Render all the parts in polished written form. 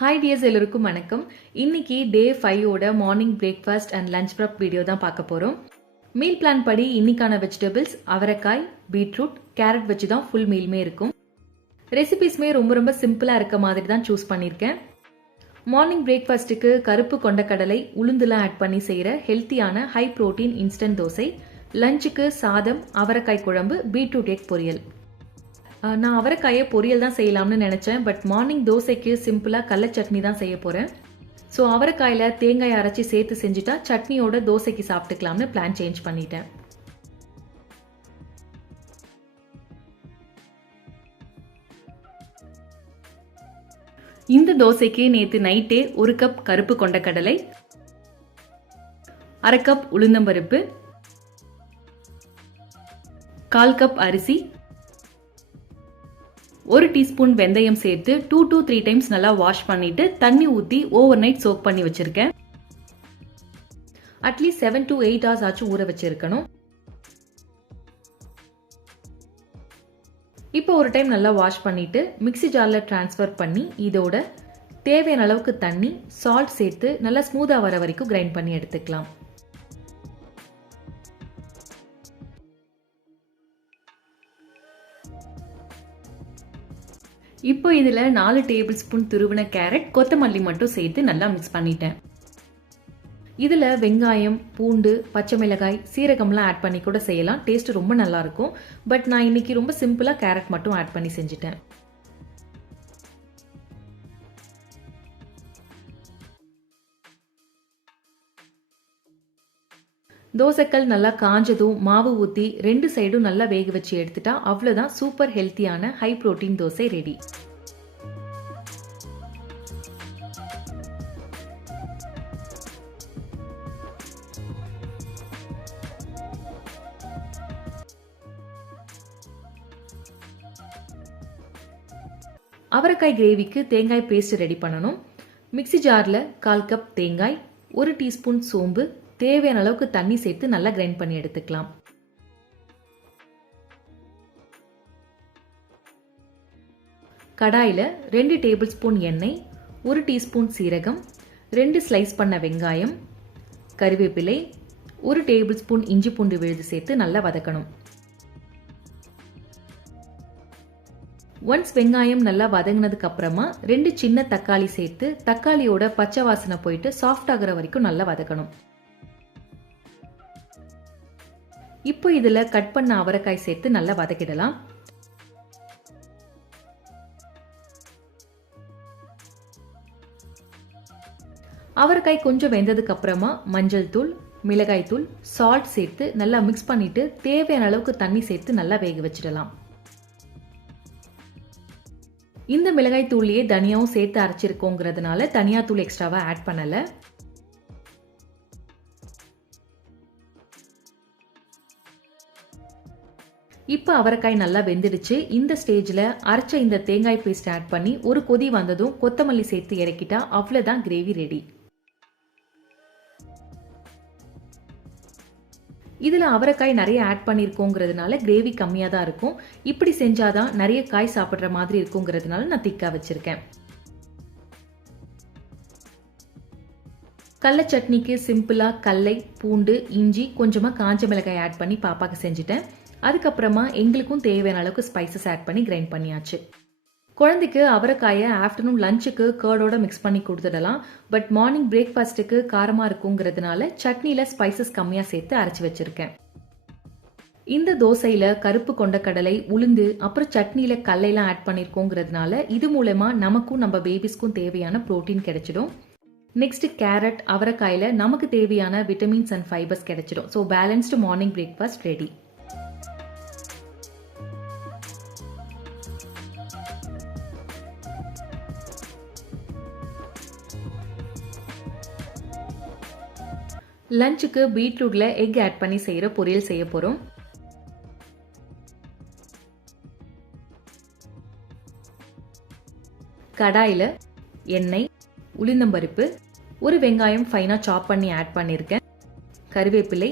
Hi tears, எல்லோருக்கும் வணக்கம். இன்னைக்கு டே 5ஓட morning breakfast and lunch prep video தான் பார்க்க போகிறோம். மீல் பிளான் படி இன்னைக்கான வெஜிடபிள்ஸ் அவரைக்காய், பீட்ரூட், கேரட் வச்சு தான் ஃபுல் மீலுமே இருக்கும். ரெசிபிஸ்மே ரொம்ப சிம்பிளாக இருக்க மாதிரி தான் சூஸ் பண்ணியிருக்கேன். மார்னிங் பிரேக்ஃபாஸ்ட்டுக்கு கருப்பு கொண்டக்கடலை, உளுந்துலாம் ஆட் பண்ணி செய்கிற ஹெல்த்தியான ஹை ப்ரோட்டீன் இன்ஸ்டன்ட் தோசை. லஞ்சுக்கு சாதம், அவரைக்காய் குழம்பு, பீட்ரூட் எக் பொரியல். நான் அவரைக்காயை பொரியல் தான் செய்யலாம்னு நினச்சேன். பட் மார்னிங் தோசைக்கு சிம்பிளாக கடலை சட்னி தான் செய்ய போகிறேன். ஸோ அவரைக்காயில் தேங்காய் அரைச்சி சேர்த்து செஞ்சுட்டா சட்னியோட தோசைக்கு சாப்பிட்டுக்கலாம்னு பிளான் சேஞ்ச் பண்ணிட்டேன். இந்த தோசைக்கு நேற்று நைட்டே 1 கப் கருப்பு கொண்டக்கடலை, 1/2 கப் உளுந்தம்பருப்பு, 1/4 கப் அரிசி, 1 டீஸ்பூன் வெந்தயம் சேர்த்து 2 to 3 டைம்ஸ் நல்லா வாஷ் பண்ணிட்டு தண்ணி ஊற்றி ஓவர் நைட் சோக் பண்ணி வச்சிருக்கேன். அட்லீஸ்ட் 7 to 8 hours ஆச்சும் ஊற வச்சிருக்கணும். இப்போ ஒரு டைம் நல்லா வாஷ் பண்ணிட்டு மிக்ஸி ஜார்ல டிரான்ஸ்ஃபர் பண்ணி இதோட தேவையான அளவுக்கு தண்ணி, சால்ட் சேர்த்து நல்லா ஸ்மூதா வர வரைக்கும் கிரைண்ட் பண்ணி எடுத்துக்கலாம். இப்போ இதில் 4 டேபிள் ஸ்பூன் துருவின கேரட், கொத்தமல்லி மட்டும் சேர்த்து நல்லா மிக்ஸ் பண்ணிட்டேன். இதில் வெங்காயம், பூண்டு, பச்சை மிளகாய், சீரகம்லாம் ஆட் பண்ணி கூட செய்யலாம். டேஸ்ட் ரொம்ப நல்லா இருக்கும். பட் நான் இன்னைக்கு ரொம்ப சிம்பிளாக கேரட் மட்டும் ஆட் பண்ணி செஞ்சுட்டேன். தோசைக்கல் நல்லா காஞ்சதும் மாவு ஊற்றி 2 சைடும் நல்லா வேக வச்சு எடுத்துட்டா அவ்வளோதான், சூப்பர் ஹெல்த்தியான ஹை புரோட்டீன் தோசை ரெடி. அவரைக்காய் கிரேவிக்கு தேங்காய் பேஸ்ட் ரெடி பண்ணணும். மிக்ஸி ஜாரில் 1/4 கப் தேங்காய், 1 டீஸ்பூன் சோம்பு, தேவையான அளவுக்கு தண்ணி சேர்த்து நல்லா கிரைண்ட் பண்ணி எடுத்துக்கலாம். கடாயில் 2 டேபிள் ஸ்பூன் எண்ணெய், 1 டீஸ்பூன் சீரகம், 2 ஸ்லைஸ் பண்ண வெங்காயம், கறிவேப்பிலை, 1 டேபிள் ஸ்பூன் இஞ்சி பூண்டு விழுது சேர்த்து நல்லா வதக்கணும். ஒன்ஸ் வெங்காயம் நல்லா வதங்கினதுக்கு அப்புறமா 2 சின்ன தக்காளி சேர்த்து தக்காளியோட பச்சை வாசனை போயிட்டு சாஃப்ட் ஆகுற வரைக்கும் நல்லா வதக்கணும். இப்போ இதுல கட் பண்ண அவரைக்காய் சேர்த்து நல்லா வதக்கிடலாம். அவரைக்காய் கொஞ்சம் வெந்ததுக்கு அப்புறமா மஞ்சள் தூள், மிளகாய் தூள், சால்ட் சேர்த்து நல்லா மிக்ஸ் பண்ணிட்டு தேவையான அளவுக்கு தண்ணி சேர்த்து நல்லா வேக வச்சிடலாம். இந்த மிளகாய் தூள்லயே தனியாவும் சேர்த்து அரைச்சிருக்கோங்கிறதுனால தனியா தூள் எக்ஸ்ட்ராவா ஆட் பண்ணல. இப்போ அவரைக்காய் நல்லா வெந்துடுச்சு. இந்த ஸ்டேஜ்ல அரைச்ச இந்த தேங்காய் பேஸ்ட் ஆட் பண்ணி ஒரு கொதி வந்ததும் கொத்தமல்லி சேர்த்து இறக்கிட்டா அவ்வளவுதான், கிரேவி ரெடி. இதுல அவரைக்காய் நிறைய ஆட் பண்ணிருக்கோங்கிறதுனால கிரேவி கம்மியா தான் இருக்கும். இப்படி செஞ்சாதான் நிறைய காய் சாப்பிடுற மாதிரி இருக்குங்கிறதுனால நான் திக்கா வச்சிருக்கேன். கடலை சட்னிக்கு சிம்பிளா கடலை, பூண்டு, இஞ்சி, கொஞ்சமா காஞ்ச மிளகாய் ஆட் பண்ணி பாப்பாக்கு செஞ்சுட்டேன். அதுக்கப்புறமா எங்களுக்கும் தேவையான அளவுக்கு ஸ்பைசஸ் ஆட் பண்ணி கிரைண்ட் பண்ணியாச்சு. குழந்தைக்கு அவரைக்காயை ஆஃப்டர்நூன் லஞ்சுக்கு கர்டோட மிக்ஸ் பண்ணி கொடுத்துடலாம். பட் மார்னிங் பிரேக்ஃபாஸ்ட்டுக்கு காரமா இருக்குங்கிறதுனால சட்னியில ஸ்பைசஸ் கம்மியா சேர்த்து அரைச்சு வச்சிருக்கேன். இந்த தோசையில கருப்பு கொண்டக்கடலை, உளுந்து, அப்புறம் சட்னியில கடலைலாம் ஆட் பண்ணிருக்கோங்கிறதுனால இது மூலமா நமக்கும் நம்ம பேபிஸ்க்கும் தேவையான புரோட்டீன் கிடைச்சிடும். நெக்ஸ்ட் கேரட், அவரைக்காயில நமக்கு தேவையான விட்டமின்ஸ் அண்ட் ஃபைபர்ஸ் கிடைச்சிடும். So balanced morning breakfast ready. லஞ்சுக்கு பீட்ரூட்ல எக் ஆட் பண்ணி செய்யற பொரியல் செய்ய போறோம். கடாயில எண்ணெய், உளுந்தம்பருப்பு, 1 வெங்காயம் ஃபைனா சாப் பண்ணி ஆட் பண்ணிருக்கேன். கறிவேப்பிலை,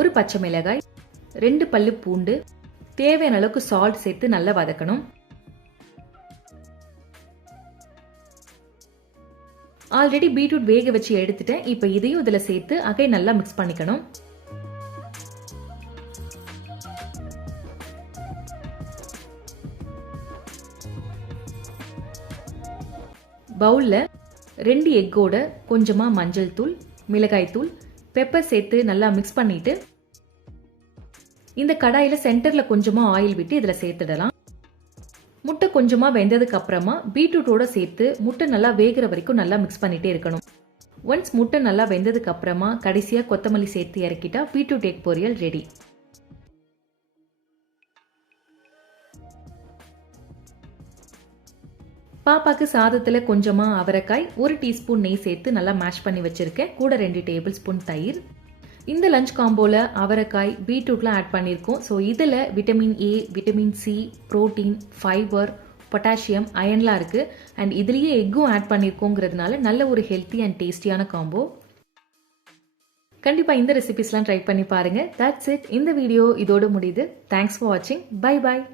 1 பச்சை மிளகாய், 2 பல்லு பூண்டு, தேவையான அளவுக்கு சால்ட் சேர்த்து நல்லா வதக்கணும். ஆல்ரெடி பீட்ரூட் வேக வச்சு எடுத்துட்டேன். இப்போ இதையும் இதில் சேர்த்து அகை நல்லா மிக்ஸ் பண்ணிக்கணும். பவுலில் 2 எக்கோட கொஞ்சமாக மஞ்சள் தூள், மிளகாய் தூள், பெப்பர் சேர்த்து நல்லா மிக்ஸ் பண்ணிட்டு இந்த கடாயில் சென்டரில் கொஞ்சமாக ஆயில் விட்டு இதில் சேர்த்துடலாம். முட்டை கொஞ்சமாக வெந்ததுக்கு அப்புறமா பீட்ரூட்டோட சேர்த்து முட்டை நல்லா வேகிற வரைக்கும் நல்லா மிக்ஸ் பண்ணிட்டே இருக்கணும். ஒன்ஸ் முட்டை நல்லா வெந்ததுக்கு அப்புறமா கடைசியாக கொத்தமல்லி சேர்த்து இறக்கிட்டா பீட்ரூட் எக் பொரியல் ரெடி. பாப்பாக்கு சாதத்தில் கொஞ்சமாக அவரைக்காய், 1 டீஸ்பூன் நெய் சேர்த்து நல்லா மேஷ் பண்ணி வச்சுருக்கேன். கூட 2 டேபிள் ஸ்பூன் தயிர். இந்த லஞ்ச் காம்போவில் அவரைக்காய், பீட்ரூட்லாம் ஆட் பண்ணியிருக்கோம். ஸோ இதில் vitamin A, vitamin C, protein, fibre, potassium, அயன்லாம் இருக்குது. அண்ட் இதுலேயே எக்கும் ஆட் பண்ணியிருக்கோங்கிறதுனால நல்ல ஒரு ஹெல்த்தி அண்ட் டேஸ்டியான காம்போ. கண்டிப்பாக இந்த ரெசிபிஸ்லாம் ட்ரை பண்ணி பாருங்கள். That's it. இந்த வீடியோ இதோடு முடியுது. தேங்க்ஸ் ஃபார் வாட்சிங். Bye bye.